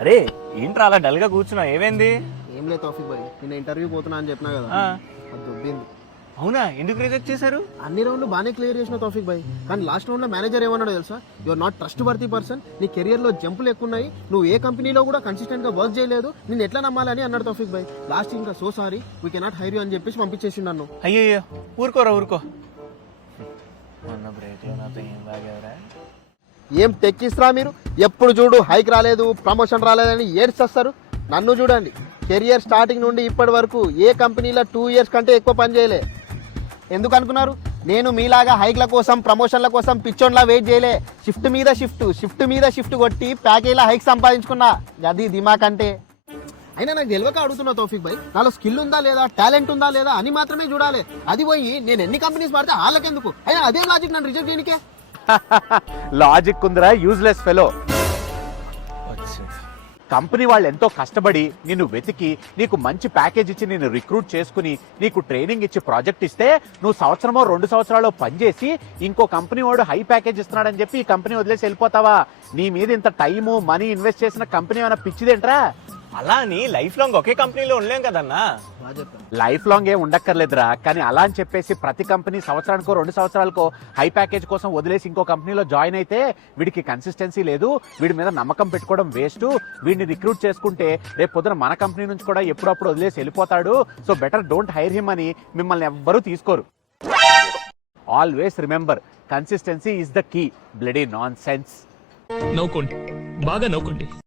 అరే ఏంట్రా అలా డల్గా కూర్చున్నా, ఏమైంది? ఏం లేదు తౌఫిక్ భాయ్, నిన్న ఇంటర్వ్యూ పోతున్నా అని చెప్పినా కదా, అది దొబ్బింది. అవునా, ఎందుకు రిజెక్ట్ చేశారు? అన్ని రౌండ్లు బాగానే క్లియర్ చేసిన తౌఫిక్ భాయ్, కానీ లాస్ట్ రౌండ్ లో మేనేజర్ ఏమన్నాడో తెలుసా? Your not trust worthy person, నీ కెరియర్ లో జంపులు ఎక్కువ ఉన్నాయి, నువ్వు ఏ కంపెనీలో కూడా కన్సిస్టెంట్ గా వర్క్ చేయలేదు, నేను ఎట్లా నమ్మాలని అన్నాడు తౌఫిక్ భాయ్. లాస్ట్ ఇంకా so sorry, we cannot hire you అని చెప్పేసి పంపించేసి నన్ను. అయ్యయ్యో, ఊరుకోరా ఊరుకో. మొన్న బ్రేక్ లో నాతో ఏం బాగేవరా? ఏం టెక్కిస్తారా మీరు? ఎప్పుడు చూడు హైక్ రాలేదు, ప్రమోషన్ రాలేదని ఏడ్చేస్తారు. నన్ను చూడండి, కెరియర్ స్టార్టింగ్ నుండి ఇప్పటి వరకు ఏ కంపెనీలో 2 years కంటే ఎక్కువ పని చేయలే. ఎందుకు అనుకున్నారు? నేను మీలాగా హైక్ల కోసం ప్రమోషన్ల కోసం పిచ్చోన్లా వెయిట్ చేయలే. షిఫ్ట్ మీద షిఫ్ట్ కొట్టి ప్యాకేజ్లా హైక్ సంపాదించుకున్నా. అది దిమాక్ అంటే. అయినా నాకు తెలియక అడుగుతున్నా తౌఫిక్ భాయ్, నాలో స్కిల్ ఉందా లేదా, టాలెంట్ ఉందా లేదా అని మాత్రమే చూడాలి. అది పోయి నేను ఎన్ని కంపెనీస్ మారితే వాళ్ళకెందుకు? అయినా అదే లాజిక్ నన్ను రిజెక్ట్ చేయనికే. లాజిక్ ఉందిరా యూజ్లెస్ ఫెలో. కంపెనీ వాళ్ళు ఎంతో కష్టపడి నిన్ను వెతికి నీకు మంచి ప్యాకేజ్ ఇచ్చి నిన్ను రిక్రూట్ చేసుకుని నీకు ట్రైనింగ్ ఇచ్చి ప్రాజెక్ట్ ఇస్తే నువ్వు సంవత్సరమో 2 సంవత్సరాలు పనిచేసి ఇంకో కంపెనీ వాడు హై ప్యాకేజ్ ఇస్తున్నాడని చెప్పి ఈ కంపెనీ వదిలేసి వెళ్ళిపోతావా? నీ మీద ఇంత టైము మనీ ఇన్వెస్ట్ చేసిన కంపెనీ ఏమైనా పిచ్చిదేంట్రా? అలా అని లైఫ్ లాంగ్ ఒకే కంపెనీలో ఉండలేం కదన్నా. లైఫ్ లాంగ్ ఏం ఉండక్కర్లేదురా, కానీ అలా అని చెప్పేసి ప్రతి కంపెనీ సంవత్సరానికో 2 సంవత్సరాలకో హై ప్యాకేజ్ కోసం వదిలేసి ఇంకో కంపెనీలో జాయిన్ అయితే వీడికి కన్సిస్టెన్సీ లేదు, వీడి మీద నమ్మకం పెట్టుకోవడం వేస్ట్. వీడిని రిక్రూట్ చేసుకుంటే రేపు పొద్దున మన కంపెనీ నుంచి కూడా ఎప్పుడప్పుడు వదిలేసి వెళ్ళిపోతాడు. So better don't hire him అని మిమ్మల్ని ఎవ్వరూ తీసుకోరు. Always remember, consistency is the key. Bloody nonsense. నవ్వుకోండి, బాగా నవ్వుకోండి.